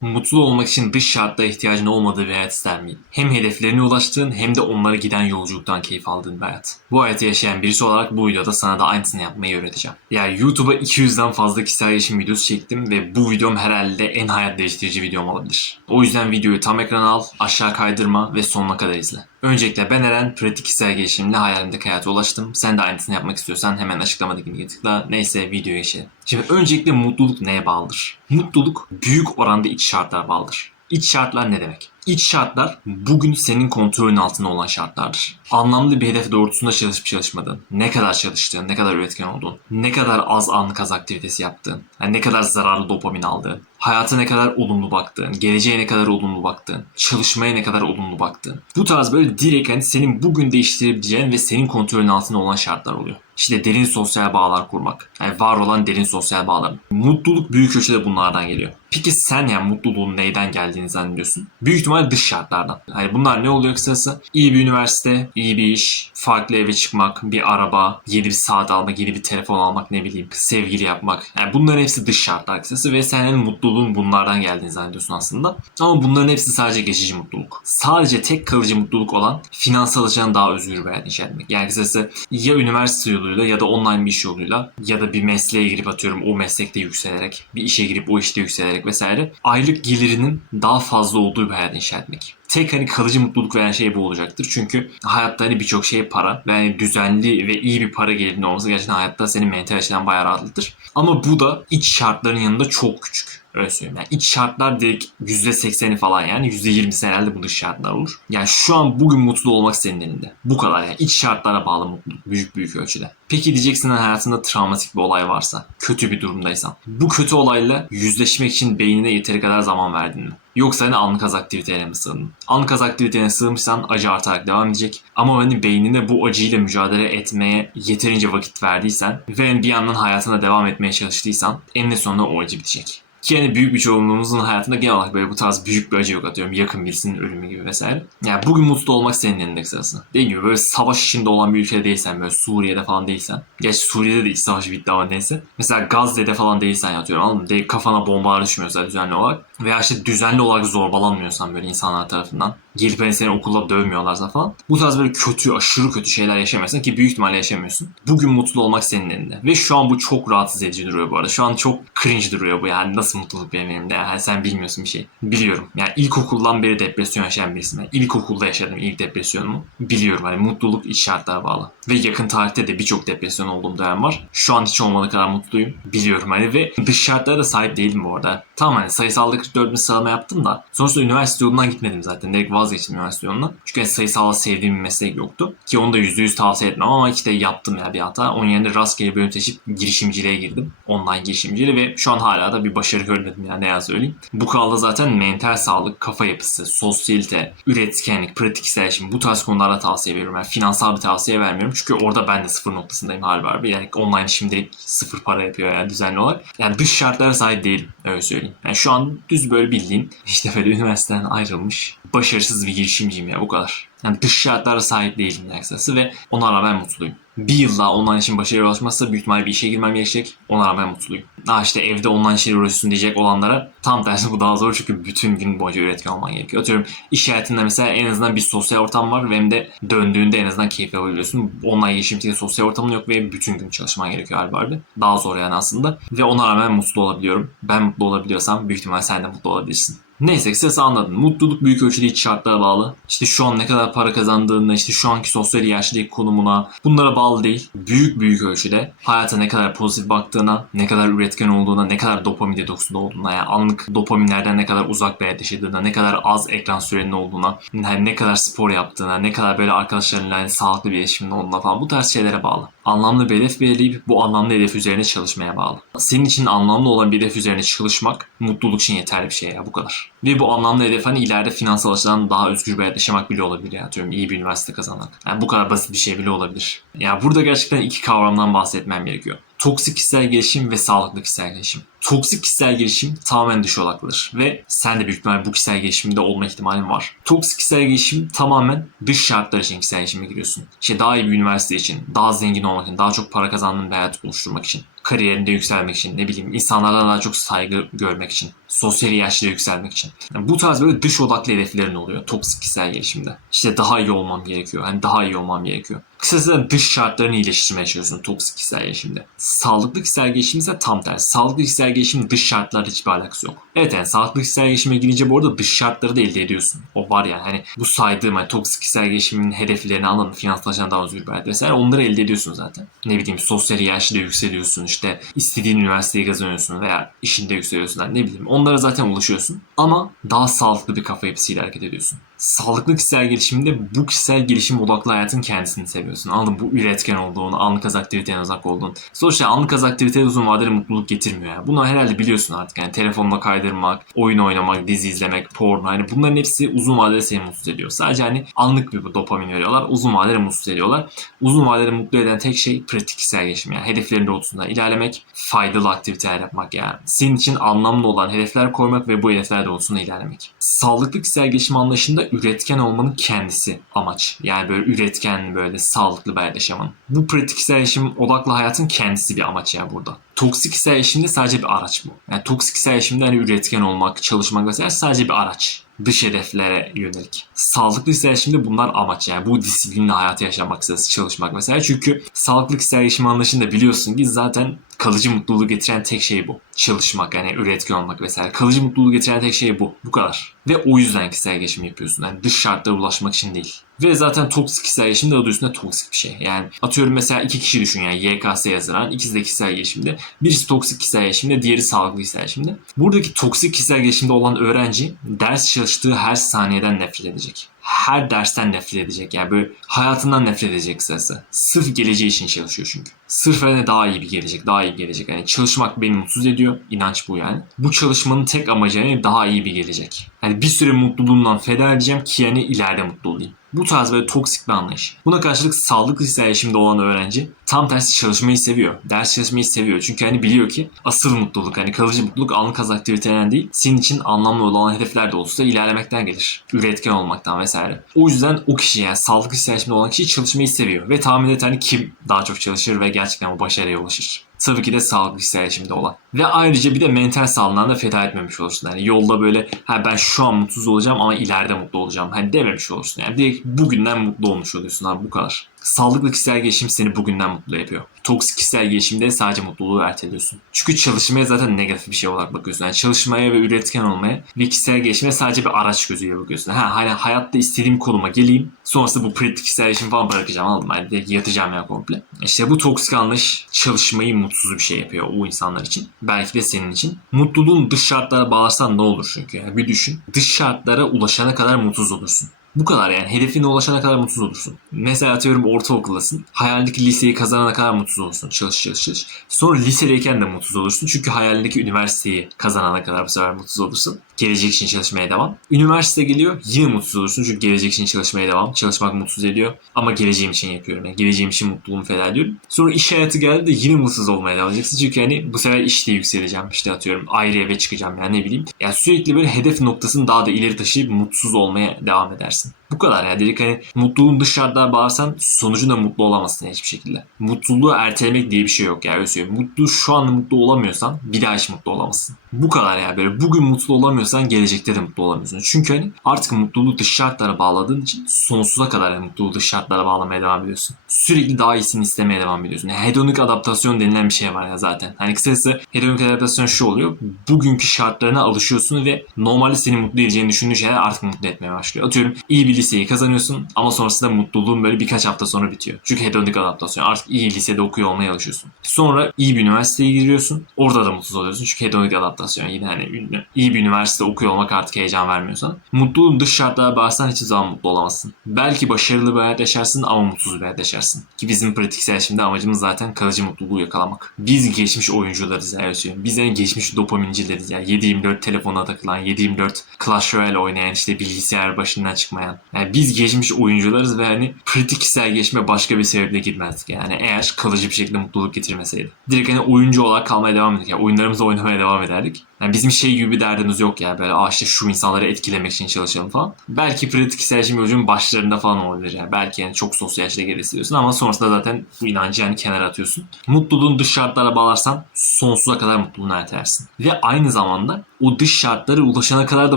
Mutlu olmak için dış şartlara ihtiyacın olmadığı bir hayat ister miydin? Hem hedeflerine ulaştığın hem de onlara giden yolculuktan keyif aldığın bir hayat. Bu hayatı yaşayan birisi olarak bu videoda sana da aynısını yapmayı öğreteceğim. Yani YouTube'a 200'den fazla kişisel gelişim videosu çektim ve bu videom herhalde en hayat değiştirici videom olabilir. O yüzden videoyu tam ekrana al, aşağı kaydırma ve sonuna kadar izle. Öncelikle ben Eren, pratik kişisel gelişimle hayalimdeki hayata ulaştım. Sen de aynısını yapmak istiyorsan hemen açıklamadaki linke tıkla. Neyse videoya geçelim. Şimdi öncelikle mutluluk neye bağlıdır? Mutluluk büyük oranda iç şartlar bağlıdır. İç şartlar ne demek? İç şartlar bugün senin kontrolün altında olan şartlardır. Anlamlı bir hedef doğrultusunda çalışıp çalışmadığın, ne kadar çalıştığın, ne kadar üretken olduğun, ne kadar az anlık az aktivitesi yaptığın, yani ne kadar zararlı dopamin aldığın, hayata ne kadar olumlu baktığın, geleceğe ne kadar olumlu baktığın, çalışmaya ne kadar olumlu baktığın. Bu tarz böyle direkt hani senin bugün değiştirebileceğin ve senin kontrolün altında olan şartlar oluyor. İşte derin sosyal bağlar kurmak. Yani var olan derin sosyal bağlar. Mutluluk büyük ölçüde bunlardan geliyor. Peki sen yani mutluluğun neyden geldiğini zannediyorsun? Büyük ihtimal dış şartlardan. Hani bunlar ne oluyor kısası? İyi bir üniversite, iyi bir iş, farklı eve çıkmak, bir araba, yeni bir saat almak, yeni bir telefon almak ne bileyim, sevgili yapmak. Yani bunların hepsi dış şartlar kısası ve senin mutluluğun bunlardan geldiğini zannediyorsun aslında. Ama bunların hepsi sadece geçici mutluluk. Sadece tek kalıcı mutluluk olan finansal açıdan daha özgür bir hayat etmek. Yani kısası ya üniversite yoluyla ya da online bir iş yoluyla ya da bir mesleğe girip atıyorum o meslekte yükselerek, bir işe girip o işte yükselerek vesaire aylık gelirinin daha fazla olduğu bir hayat inşa etmek tek hani kalıcı mutluluk veren şey bu olacaktır. Çünkü hayatta hani birçok şey para ve hani düzenli ve iyi bir para gelirinin olması gerçekten hayatta seni mental açıdan bayağı rahatlatır. Ama bu da iç şartların yanında çok küçük. Öyle söyleyeyim. Yani iç şartlar direkt %80'i falan yani %20'si herhalde bu dış şartlar olur. Yani şu an bugün mutlu olmak senin elinde. Bu kadar yani. iç şartlara bağlı mutluluk. Büyük büyük ölçüde. Peki diyeceksin hayatında travmatik bir olay varsa, kötü bir durumdaysan. Bu kötü olayla yüzleşmek için beynine yeteri kadar zaman verdin mi? Yoksa hani anlık az aktiviteye mi sığındın? Anlık az aktiviteye sığmışsan acı artarak devam edecek. Ama hani beynine bu acıyla mücadele etmeye yeterince vakit verdiysen ve hani bir yandan hayatına devam etmeye çalıştıysan eninde sonunda o acı bitecek. Ki yani büyük bir çoğunluğumuzun hayatında genel olarak böyle bu tarz büyük bir acı yok atıyorum. Yakın birisinin ölümü gibi vesaire. Yani bugün mutlu olmak senin elinde sırasında. Dediğim gibi böyle savaş içinde olan bir ülkede değilsen böyle Suriye'de falan değilsen. Gerçi Suriye'de de iç savaş bitti ama neyse. Mesela Gazze'de falan değilsen yatıyorum anladın mı? Değil, kafana bombalar düşmüyorsa düzenli olarak. Veya işte düzenli olarak zorbalanmıyorsan böyle insanlar tarafından. Gelip hani seni okulda dövmüyorlarsa falan. Bu tarz böyle kötü, aşırı kötü şeyler yaşamıyorsun ki büyük ihtimalle yaşamıyorsun. Bugün mutlu olmak senin elinde. Ve şu an bu çok rahatsız edici duruyor bu arada. Şu an çok cringe duruyor bu yani. Nasıl mutluluk benim elimde? Yani sen bilmiyorsun bir şey. Biliyorum. Yani ilkokuldan beri depresyon yaşayan birisiyim. Yani ilkokulda yaşadım ilk depresyonumu. Biliyorum hani mutluluk iç şartlara bağlı. Ve yakın tarihte de birçok depresyon olduğum dönem var. Şu an hiç olmadığı kadar mutluyum. Biliyorum hani ve dış şartlara da sahip değilim bu arada. Tamam hani sayısalda 44 bin sıralama yaptım da sonuçta üniversite yolundan gitmedim zaten. Direkt vazgeçtim üniversite yolundan. Çünkü sayısal sevdiğim bir meslek yoktu. Ki onu da %100 tavsiye etmem ama işte yaptım ya bir hata. Onun yerine rastgele bölüm seçip girişimciliğe girdim. Online girişimciliğe ve şu an hala da bir başarı görmedim yani ne yaz söyleyeyim. Bu kanalda zaten mental sağlık, kafa yapısı, sosyalite, üretkenlik, pratik gelişim bu tarz konularda tavsiye veriyorum. Yani finansal bir tavsiye vermiyorum. Çünkü orada ben de sıfır noktasındayım hal. Yani online işim direkt sıfır para yapıyor yani düzenli olarak. Yani dış şartlara sahip değilim öyle söyleyeyim. Yani şu an düz böyle bildiğin işte böyle üniversiteden ayrılmış başarısız bir girişimciyim ya bu kadar. Yani dış şartlara sahip değilim kısası ve ona rağmen mutluyum. Bir yıl daha online işin başarıya ulaşmazsa büyük ihtimalle bir işe girmem gerekecek. Ona rağmen mutluyum. Daha işte evde online işle uğraşıyorsun diyecek olanlara tam tersi bu daha zor çünkü bütün gün boyunca üretken olman gerekiyor. Atıyorum iş hayatında mesela en azından bir sosyal ortam var ve hem de döndüğünde en azından keyif alabiliyorsun. Online girişimcilikte sosyal ortamın yok ve bütün gün çalışman gerekiyor halbuki. Daha zor yani aslında. Ve ona rağmen mutlu olabiliyorum. Ben mutlu olabiliyorsam büyük ihtimalle sen de mutlu olabilirsin. Neyse kısası anladın. Mutluluk büyük ölçüde iç şartlara bağlı. İşte şu an ne kadar para kazandığına, işte şu anki sosyal yaşlılık konumuna bunlara bağlı değil. Büyük büyük ölçüde hayata ne kadar pozitif baktığına, ne kadar üretken olduğuna, ne kadar dopamin detoksunda olduğuna, yani anlık dopaminlerden ne kadar uzak bir hayat yaşadığına, ne kadar az ekran sürenin olduğuna, yani ne kadar spor yaptığına, ne kadar böyle arkadaşlarınla yani sağlıklı bir iletişimin olduğuna falan bu tarz şeylere bağlı. Anlamlı bir hedef belirleyip bu anlamlı hedef üzerine çalışmaya bağlı. Senin için anlamlı olan bir hedef üzerine çalışmak mutluluk için yeterli bir şey ya bu kadar. Ve bu anlamlı hedef hani ileride finansal açıdan daha özgür bir hayat yaşamak bile olabilir ya. Diyorum iyi bir üniversite kazanmak. Yani bu kadar basit bir şey bile olabilir. Ya yani burada gerçekten iki kavramdan bahsetmem gerekiyor. Toksik kişisel gelişim ve sağlıklı kişisel gelişim. Toksik kişisel gelişim tamamen dış odaklıdır ve sen de büyük ihtimalle bu kişisel gelişimde olma ihtimalin var. Toksik kişisel gelişim tamamen dış şartlar için kişisel gelişime giriyorsun. İşte daha iyi bir üniversite için, daha zengin olmak için, daha çok para kazandığın bir hayat oluşturmak için. Kariyerinde yükselmek için, ne bileyim insanlardan daha çok saygı görmek için, sosyal yaşta yükselmek için. Yani bu tarz böyle dış odaklı hedeflerin oluyor toksik kişisel gelişimde. İşte daha iyi olmam gerekiyor. Hani daha iyi olmam gerekiyor. Kısacası dış şartlarını iyileştirmeye çalışıyorsun toksik kişisel gelişimde. Sağlıklı kişisel gelişim ise tam tersi. Sağlıklı kişisel gelişim dış şartlarla hiçbir alakası yok. Evet yani sağlıklı kişisel gelişime girince bu arada dış şartları da elde ediyorsun. O var yani hani bu saydığım hani toksik kişisel gelişimin hedeflerini anladın. Finanslaşan daha özgür vesaire onları elde ediyorsun zaten. Ne bileyim sosyal yaşta yükseliyorsun işte istediğin üniversiteyi kazanıyorsun veya işinde yükseliyorsun. Yani ne bileyim onlara zaten ulaşıyorsun. Ama daha sağlıklı bir kafa yapısıyla hareket ediyorsun. Sağlıklı kişisel gelişimde bu kişisel gelişim odaklı hayatın kendisini seviyorsun. Anladın? Bu üretken olduğunu, anlık az aktiviteden uzak olduğunu. Sonuçta anlık az aktivite uzun vadeli mutluluk getirmiyor. Yani. Bunu herhalde biliyorsun artık. Yani telefonla kaydırmak, oyun oynamak, dizi izlemek, porno. Hani bunların hepsi uzun vadede seni mutsuz ediyor. Sadece hani anlık bir dopamin veriyorlar. Uzun vadede mutsuz ediyorlar. Uzun vadede mutlu eden tek şey pratik kişisel gelişim. Yani hedeflerin doğrultusunda ilerlemek, faydalı aktiviteler yapmak yani. Senin için anlamlı olan hedefler koymak ve bu hedefler doğrultusunda ilerlemek. Sağlıklı kişisel gelişim anlayışında üretken olmanın kendisi amaç. Yani böyle üretken, böyle sağlıklı bir hayat yaşamanın. Bu pratik kişisel gelişim odaklı hayatın kendisi bir amaç yani burada. Toksik kişisel gelişimde sadece bir araç bu. Yani toksik kişisel gelişimde hani üretken olmak, çalışmak vesaire sadece bir araç. Dış hedeflere yönelik. Sağlıklı kişisel gelişimde bunlar amaç yani. Bu disiplinle hayatı yaşamak, çalışmak vesaire. Çünkü sağlıklı kişisel gelişim anlayışında biliyorsun ki zaten kalıcı mutluluğu getiren tek şey bu. Çalışmak yani üretken olmak vesaire. Kalıcı mutluluğu getiren tek şey bu. Bu kadar. Ve o yüzden kişisel gelişim yapıyorsun. Yani dış şartlara ulaşmak için değil. Ve zaten toksik kişisel gelişim de adı üstünde toksik bir şey. Yani atıyorum mesela iki kişi düşün yani YKS yazılan ikisi de kişisel gelişimde. Birisi toksik kişisel gelişimde, diğeri sağlıklı kişisel gelişimde. Buradaki toksik kişisel gelişimde olan öğrenci ders çalıştığı her saniyeden nefret edecek her dersten nefret edecek. Yani böyle hayatından nefret edecek kısası. Sırf geleceği için çalışıyor çünkü. Sırf hani daha iyi bir gelecek, daha iyi bir gelecek. Yani çalışmak beni mutsuz ediyor. İnanç bu yani. Bu çalışmanın tek amacı hani daha iyi bir gelecek. Yani bir süre mutluluğumdan feda edeceğim ki yani ileride mutlu olayım. Bu tarz böyle toksik bir anlayış. Buna karşılık sağlıklı kişisel yaşamda olan öğrenci tam tersi çalışmayı seviyor. Ders çalışmayı seviyor. Çünkü hani biliyor ki asıl mutluluk hani kalıcı mutluluk anlık az aktiviteden değil senin için anlamlı olan hedefler de olsa ilerlemekten gelir. Üretken olmaktan vesaire. O yüzden o kişi yani sağlıklı yaşamda olan kişi çalışmayı seviyor. Ve tahmin et hani kim daha çok çalışır ve gerçekten bu başarıya ulaşır. Tabii ki de sağlıklı kişisel yaşamda olan. Ve ayrıca bir de mental sağlığından da feda etmemiş olursun. Yani yolda böyle ha ben şu an mutsuz olacağım ama ileride mutlu olacağım. Hani dememiş olursun. Yani direkt bugünden mutlu olmuş oluyorsun abi bu kadar. Sağlıklı kişisel gelişim seni bugünden mutlu yapıyor. Toksik kişisel gelişimde sadece mutluluğu erteliyorsun. Çünkü çalışmaya zaten negatif bir şey olarak bakıyorsun. Yani çalışmaya ve üretken olmaya ve kişisel gelişime sadece bir araç gözüyle bakıyorsun. Ha, hani hayatta istediğim konuma geleyim. Sonrasında bu pratik kişisel gelişim falan bırakacağım aldım. Yani direkt yatacağım ya komple. İşte bu toksik anlayış çalışmayı mutsuz bir şey yapıyor o insanlar için. Belki de senin için. Mutluluğun dış şartlara bağlarsan ne olur çünkü. Yani bir düşün. Dış şartlara ulaşana kadar mutsuz olursun. Bu kadar yani. Hedefine ulaşana kadar mutsuz olursun. Mesela atıyorum ortaokuldasın. Hayalindeki liseyi kazanana kadar mutsuz olursun. Çalış çalış çalış. Sonra lisedeyken de mutsuz olursun. Çünkü hayalindeki üniversiteyi kazanana kadar bu sefer mutsuz olursun. Gelecek için çalışmaya devam. Üniversite geliyor yine mutsuz olursun. Çünkü gelecek için çalışmaya devam. Çalışmak mutsuz ediyor. Ama geleceğim için yapıyorum. Yani geleceğim için mutluluğumu feda ediyorum. Sonra iş hayatı geldi de yine mutsuz olmaya devam edeceksin. Çünkü hani bu sefer işte yükseleceğim. İşte atıyorum ayrı eve çıkacağım yani ne bileyim. Yani sürekli böyle hedef noktasını daha da ileri taşıyıp mutsuz olmaya devam edersin. Bu kadar yani. Direkt hani mutluluğun dışarıda bağırsan sonucunda mutlu olamazsın hiçbir şekilde. Mutluluğu ertelemek diye bir şey yok ya. Öyle söyleyeyim. Mutlu şu an mutlu olamıyorsan bir daha hiç mutlu olamazsın. Bu kadar yani böyle bugün mutlu olamıyorsan gelecekte de mutlu olamıyorsun. Çünkü hani artık mutluluğu dış şartlara bağladığın için sonsuza kadar yani mutluluğu dış şartlara bağlamaya devam ediyorsun. Sürekli daha iyisini istemeye devam ediyorsun. Hedonik adaptasyon denilen bir şey var ya zaten. Hani kısacası hedonik adaptasyon şu oluyor. Bugünkü şartlarına alışıyorsun ve normalde seni mutlu edeceğini düşündüğün şeyler artık mutlu etmeye başlıyor. Atıyorum iyi bir liseyi kazanıyorsun ama sonrasında mutluluğun böyle birkaç hafta sonra bitiyor. Çünkü hedonik adaptasyon. Artık iyi lisede okuyor olmaya alışıyorsun. Sonra iyi bir üniversiteye giriyorsun. Orada da mutsuz oluyorsun. Çünkü hedonik adaptasyon yine hani iyi bir üniversite okuyor olmak artık heyecan vermiyor sana. Mutluluğun dış şartlara bağırsan hiçbir zaman mutlu olamazsın. Belki başarılı bir hayat yaşarsın ama mutsuz bir hayat yaşarsın. Ki bizim pratiksel şimdi amacımız zaten kalıcı mutluluğu yakalamak. Biz geçmiş oyuncularız söyleyeyim. Biz en geçmiş dopamincileriz ya. 7-24 telefona takılan, 7-24 Clash Royale oynayan, işte bilgisayar başından çıkmayan. Yani biz geçmiş oyuncularız ve hani pratiksel geçme başka bir sebeple girmezdik yani. Eğer kalıcı bir şekilde mutluluk getirmeseydi. Direkt hani oyuncu olarak kalmaya devam ederdik. Yani oyunlarımızı oynamaya devam ederdik. Yani bizim şey gibi bir derdimiz yok ya böyle Aa işte şu insanları etkilemek için çalışalım falan. Belki pratik kişiselleşim yolculuğun başlarında falan olabilir yani. Belki yani çok sosyal geri hissediyorsun ama sonrasında zaten bu inancı yani kenara atıyorsun. Mutluluğun dış şartlara bağlarsan sonsuza kadar mutluluğunu ertelersin. Ve aynı zamanda o dış şartlara ulaşana kadar da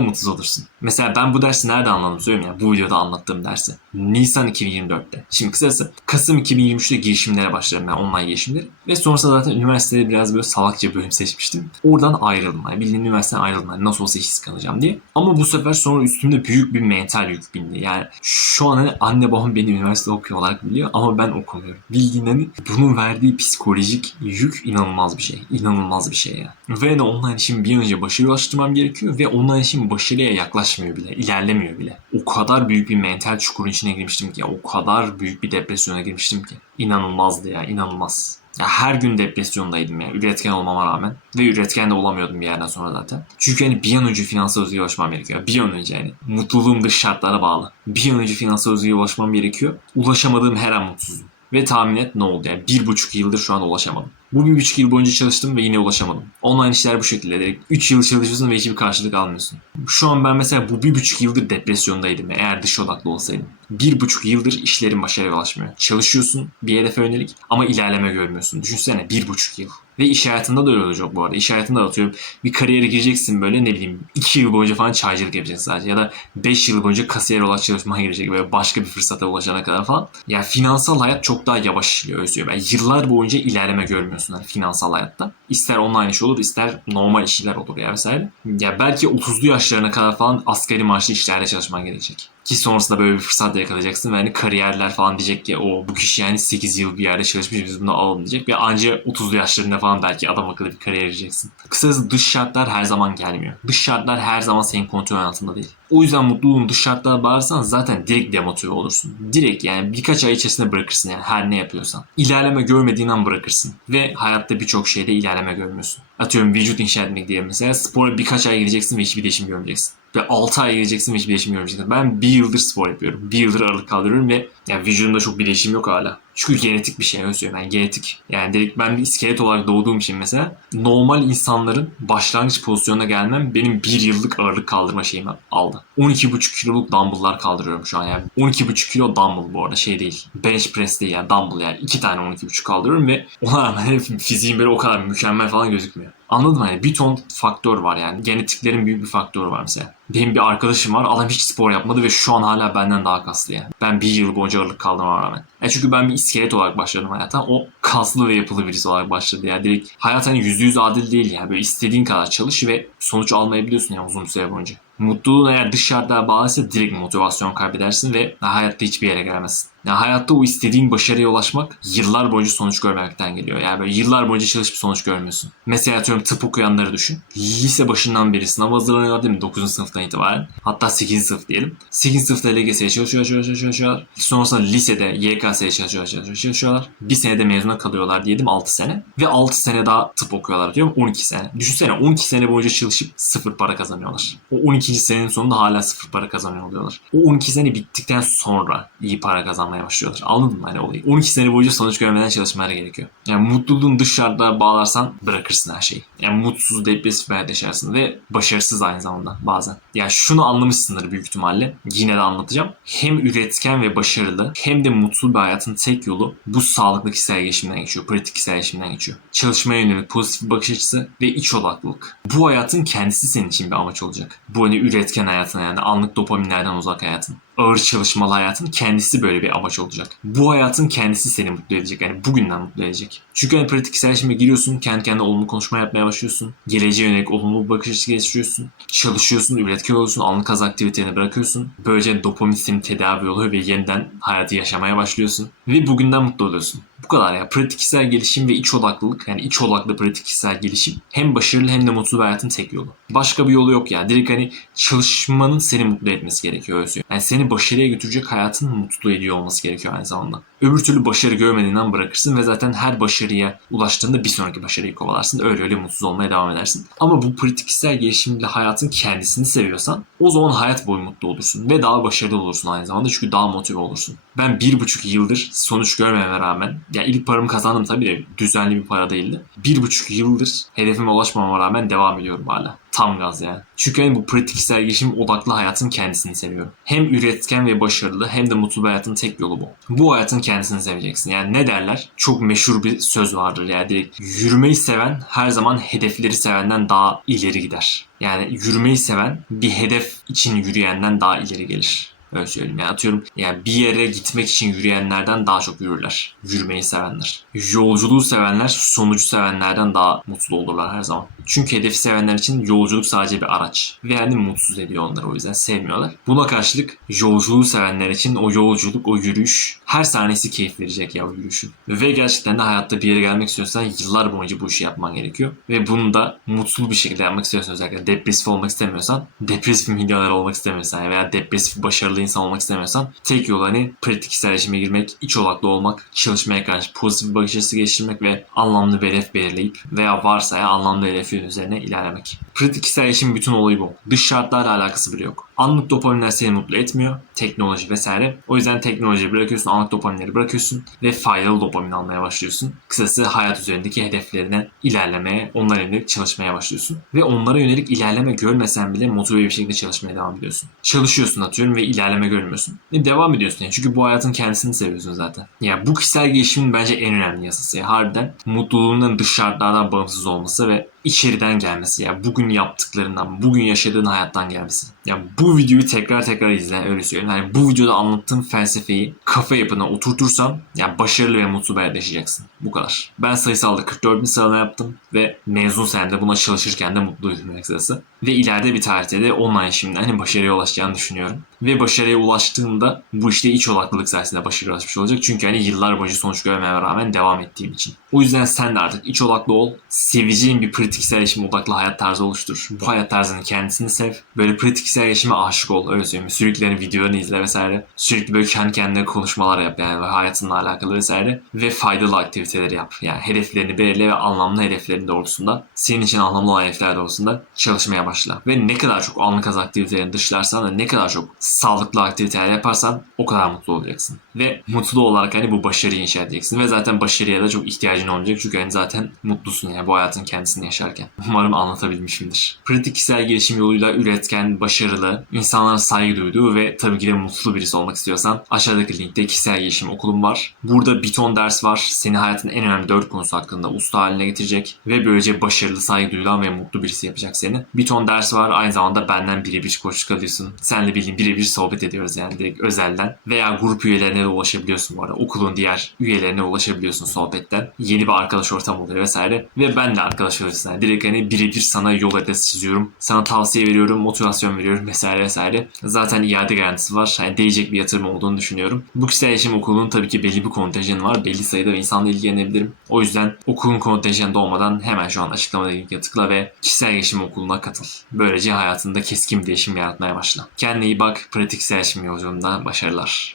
mutsuz olursun. Mesela ben bu dersi nerede anladım söyleyeyim ya. Bu videoda anlattığım dersi. Nisan 2024'te. Şimdi kısası Kasım 2023'te girişimlere başladım ben online girişimleri. Ve sonrasında zaten üniversitede biraz böyle salakça bölüm seçmiştim. Oradan ayrıldım. Yani bildiğin üniversiteden ayrıldım. Yani nasıl olsa işsiz kalacağım diye. Ama bu sefer sonra üstümde büyük bir mental yük bindi. Yani şu an hani anne babam beni üniversite okuyor olarak biliyor ama ben okumuyorum. Bildiğin hani bunun verdiği psikolojik yük inanılmaz bir şey. İnanılmaz bir şey ya. Ve hani online işimi bir önce başarıya ulaştırmam gerekiyor ve online işim başarıya yaklaşmıyor bile. ilerlemiyor bile. O kadar büyük bir mental çukurun içine girmiştim ki. O kadar büyük bir depresyona girmiştim ki. İnanılmazdı ya inanılmaz. Ya her gün depresyondaydım ya üretken olmama rağmen. Ve üretken de olamıyordum bir yerden sonra zaten. Çünkü hani bir an önce finansal özgürlüğe ulaşmam gerekiyor. Bir an önce yani. Mutluluğum dış şartlara bağlı. Bir an önce finansal özgürlüğe ulaşmam gerekiyor. Ulaşamadığım her an mutsuzum. Ve tahmin et ne oldu yani bir buçuk yıldır şu an ulaşamadım. Bu bir buçuk yıl boyunca çalıştım ve yine ulaşamadım. Online işler bu şekilde. Direkt 3 yıl çalışıyorsun ve hiçbir karşılık almıyorsun. Şu an ben mesela bu bir buçuk yıldır depresyondaydım eğer dış odaklı olsaydım. Bir buçuk yıldır işlerin başarıya ulaşmıyor. Çalışıyorsun bir hedefe yönelik ama ilerleme görmüyorsun. Düşünsene bir buçuk yıl. Ve iş hayatında da öyle olacak bu arada. İş hayatında da atıyorum bir kariyere gireceksin böyle ne bileyim 2 yıl boyunca falan çaycılık yapacaksın sadece. Ya da 5 yıl boyunca kasiyer olarak çalışmaya girecek böyle başka bir fırsata ulaşana kadar falan. Yani finansal hayat çok daha yavaş işliyor söyleyeyim. Yani yıllar boyunca ilerleme görmüyorsun hani finansal hayatta. İster online iş olur ister normal işler olur ya vesaire. Ya belki 30'lu yaşlarına kadar falan asgari maaşlı işlerde çalışman gerekecek. Ki sonrasında böyle bir fırsat da yakalayacaksın ve hani kariyerler falan diyecek ki o bu kişi yani 8 yıl bir yerde çalışmış biz bunu alalım diyecek. Ve anca 30'lu yaşlarında falan belki adam akıllı bir kariyer edeceksin. Kısacası dış şartlar her zaman gelmiyor. Dış şartlar her zaman senin kontrol altında değil. O yüzden mutluluğun dış şartlara bağırsan zaten direkt demotive olursun. Direkt yani birkaç ay içerisinde bırakırsın yani her ne yapıyorsan. İlerleme görmediğin an bırakırsın. Ve hayatta birçok şeyde ilerleme görmüyorsun. Atıyorum vücut inşa etmek diye mesela spora birkaç ay gideceksin ve hiçbir değişim görmeyeceksin. Ve 6 ay gideceksin ve hiçbir değişim görmeyeceksin. Ben bir yıldır spor yapıyorum. Bir yıldır ağırlık kaldırıyorum ve yani vücudumda çok bir değişim yok hala. Çünkü genetik bir şey söyleyeyim. Yani genetik. Yani direkt ben bir iskelet olarak doğduğum için mesela normal insanların başlangıç pozisyonuna gelmem benim bir yıllık ağırlık kaldırma şeyimi aldı. 12,5 kiloluk dumbbell'lar kaldırıyorum şu an yani. 12,5 kilo dumbbell bu arada şey değil. Bench press değil yani dumbbell yani. iki tane 12,5 kaldırıyorum ve ona rağmen fiziğim böyle o kadar mükemmel falan gözükmüyor. Anladın mı? Yani bir ton faktör var yani. Genetiklerin büyük bir faktörü var mesela. Benim bir arkadaşım var. Adam hiç spor yapmadı ve şu an hala benden daha kaslı yani. Ben bir yıl boyunca ağırlık kaldırmama rağmen. Yani çünkü ben bir iskelet olarak başladım hayata. O kaslı ve yapılı birisi olarak başladı. Yani direkt hayat hani %100 adil değil yani. Böyle istediğin kadar çalış ve sonuç almayabiliyorsun yani uzun süre boyunca. Mutluluğun eğer dış şartlara bağlıysa direkt motivasyon kaybedersin ve hayatta hiçbir yere gelemezsin. Yani hayatta o istediğin başarıya ulaşmak yıllar boyunca sonuç görmekten geliyor. Yani böyle yıllar boyunca çalışıp sonuç görmüyorsun. Mesela atıyorum tıp okuyanları düşün. Lise başından beri sınav hazırlanıyorlar değil mi? 9. sınıftan itibaren. Hatta 8. sınıf diyelim. 8. sınıfta LGS'ye çalışıyor, çalışıyor, çalışıyor, çalışıyor. Sonrasında lisede YKS'ye çalışıyor, çalışıyor, çalışıyorlar. Bir senede mezuna kalıyorlar diyelim 6 sene. Ve 6 sene daha tıp okuyorlar diyorum 12 sene. Düşünsene 12 sene boyunca çalışıp sıfır para kazanıyorlar. O 12. senenin sonunda hala sıfır para kazanıyor oluyorlar. O 12 sene bittikten sonra iyi para kazanmaya başlıyorlar. Anladın mı hani olayı? 12 sene boyunca sonuç görmeden çalışmaları gerekiyor. Yani mutluluğun dış şartlara bağlarsan bırakırsın her şeyi. Yani mutsuz, depresif bir hayat yaşarsın ve başarısız aynı zamanda bazen. Yani şunu anlamışsındır büyük ihtimalle. Yine de anlatacağım. Hem üretken ve başarılı hem de mutlu bir hayatın tek yolu bu sağlıklı kişisel gelişimden geçiyor. Pratik kişisel gelişimden geçiyor. Çalışmaya yönelik pozitif bakış açısı ve iç odaklılık. Bu hayatın kendisi senin için bir amaç olacak. Bu hani üretken hayatın yani anlık dopaminlerden uzak hayatın ağır çalışmalı hayatın kendisi böyle bir amaç olacak. Bu hayatın kendisi seni mutlu edecek. Yani bugünden mutlu edecek. Çünkü hani pratik gelişime giriyorsun, kendi kendine olumlu konuşma yapmaya başlıyorsun. Geleceğe yönelik olumlu bir bakış açısı geliştiriyorsun. Çalışıyorsun, üretken oluyorsun, anlık haz aktivitelerini bırakıyorsun. Böylece dopamin seni tedavi oluyor ve yeniden hayatı yaşamaya başlıyorsun. Ve bugünden mutlu oluyorsun. Bu kadar ya. Pratik kişisel gelişim ve iç odaklılık yani iç odaklı pratik kişisel gelişim hem başarılı hem de mutlu bir hayatın tek yolu. Başka bir yolu yok ya. Direkt hani çalışmanın seni mutlu etmesi gerekiyor söyleyeyim. Yani seni başarıya götürecek hayatın mutlu ediyor olması gerekiyor aynı zamanda. Öbür türlü başarı görmediğinden bırakırsın ve zaten her başarıya ulaştığında bir sonraki başarıyı kovalarsın. Öyle öyle mutsuz olmaya devam edersin. Ama bu pratik kişisel gelişimle hayatın kendisini seviyorsan o zaman hayat boyu mutlu olursun ve daha başarılı olursun aynı zamanda çünkü daha motive olursun. Ben bir buçuk yıldır sonuç görmeme rağmen Ya ilk paramı kazandım tabii de düzenli bir para değildi. Bir buçuk yıldır hedefime ulaşmama rağmen devam ediyorum hala. Tam gaz yani. Çünkü hani bu pratik gelişim odaklı hayatın kendisini seviyorum. Hem üretken ve başarılı hem de mutlu bir hayatın tek yolu bu. Bu hayatın kendisini seveceksin. Yani ne derler? Çok meşhur bir söz vardır yani direkt. Yürümeyi seven her zaman hedefleri sevenden daha ileri gider. Yani yürümeyi seven bir hedef için yürüyenden daha ileri gelir. Öyle söyleyeyim. Yani atıyorum yani bir yere gitmek için yürüyenlerden daha çok yürürler. Yürümeyi sevenler. Yolculuğu sevenler sonucu sevenlerden daha mutlu olurlar her zaman. Çünkü hedefi sevenler için yolculuk sadece bir araç. Ve yani mutsuz ediyor onları o yüzden sevmiyorlar. Buna karşılık yolculuğu sevenler için o yolculuk, o yürüyüş her saniyesi keyif verecek ya o yürüyüşün. Ve gerçekten de hayatta bir yere gelmek istiyorsan yıllar boyunca bu işi yapman gerekiyor. Ve bunu da mutlu bir şekilde yapmak istiyorsan özellikle depresif olmak istemiyorsan, depresif milyoner olmak istemiyorsan veya depresif başarılı insan olmak istemiyorsan tek yol hani pratik kişiselleşime girmek, iç odaklı olmak, çalışmaya karşı pozitif bir açısı geliştirmek ve anlamlı bir hedef belirleyip veya varsa ya anlamlı hedefin üzerine ilerlemek. Pratik kişiselleşim bütün olayı bu. Dış şartlarla alakası bile yok. Anlık dopaminler seni mutlu etmiyor. Teknoloji vesaire. O yüzden teknolojiyi bırakıyorsun, anlık dopaminleri bırakıyorsun ve faydalı dopamin almaya başlıyorsun. Kısası hayat üzerindeki hedeflerine ilerlemeye, onlara yönelik çalışmaya başlıyorsun. Ve onlara yönelik ilerleme görmesen bile motive bir şekilde çalışmaya devam ediyorsun. Çalışıyorsun atıyorum ve ilerleme görmüyorsun. Ve devam ediyorsun yani. Çünkü bu hayatın kendisini seviyorsun zaten. Yani bu kişisel gelişimin bence en önemli yasası. Yani harbiden mutluluğunun dış şartlardan bağımsız olması ve içeriden gelmesi. Yani bugün yaptıklarından, bugün yaşadığın hayattan gelmesi. Yani bu videoyu tekrar tekrar izle öyle söyleyeyim. Yani bu videoda anlattığım felsefeyi kafa yapına oturtursan yani başarılı ve mutlu bir hayat yaşayacaksın. Bu kadar. Ben sayısalda 44 bin sıralama yaptım ve mezun senemde buna çalışırken de mutluydum kısası. Ve ileride bir tarihte de online şimdi hani başarıya ulaşacağını düşünüyorum. Ve başarıya ulaştığımda bu işte iç odaklılık sayesinde başarıya ulaşmış olacak. Çünkü hani yıllar boyunca sonuç görmeme rağmen devam ettiğim için. O yüzden sen de artık iç odaklı ol. Seveceğin bir pratik kişisel odaklı hayat tarzı oluştur. Bu hayat tarzını kendisini sev. Böyle pratik gelişime aşık ol. Öyle söyleyeyim. Sürekli hani videolarını izle vesaire. Sürekli böyle kendi kendine konuşmalar yap yani hayatınla alakalı vesaire. Ve faydalı aktiviteleri yap. Yani hedeflerini belirle ve anlamlı hedeflerin doğrultusunda senin için anlamlı olan hedefler doğrultusunda çalışmaya başla. Ve ne kadar çok anlık az aktivitelerini dışlarsan ve ne kadar çok sağlıklı aktiviteler yaparsan o kadar mutlu olacaksın. Ve mutlu olarak hani bu başarıyı inşa edeceksin. Ve zaten başarıya da çok ihtiyacın olmayacak. Çünkü hani zaten mutlusun yani bu hayatın kendisini yaşarken. Umarım anlatabilmişimdir. Pratik kişisel gelişim yoluyla üretken, başarılı, insanlara saygı duyduğu ve tabii ki de mutlu birisi olmak istiyorsan aşağıdaki linkte kişisel gelişim okulum var. Burada bir ton ders var. Seni hayatın en önemli dört konusu hakkında usta haline getirecek ve böylece başarılı, saygı duyulan ve mutlu birisi yapacak seni. Bir ton ders var. Aynı zamanda benden birebir koçluk alıyorsun. Senle bildiğin birebir sohbet ediyoruz yani direkt özelden. Veya grup üyelerine de ulaşabiliyorsun bu arada. Okulun diğer üyelerine ulaşabiliyorsun sohbetten. Yeni bir arkadaş ortamı oluyor vesaire. Ve ben de arkadaş oluyorsun. Yani direkt hani birebir sana yol haritası çiziyorum. Sana tavsiye veriyorum, motivasyon veriyorum vesaire vesaire. Zaten iade garantisi var. Yani değecek bir yatırım olduğunu düşünüyorum. Bu kişisel yaşam okulunun tabii ki belli bir kontenjanı var. Belli sayıda insanla ilgilenebilirim. O yüzden okulun kontenjanı olmadan hemen şu an açıklamada linke tıkla ve kişisel gelişim okuluna katıl. Böylece hayatında keskin bir değişim yaratmaya başla. Kendine iyi bak. Pratik gelişim yolculuğunda başarılar.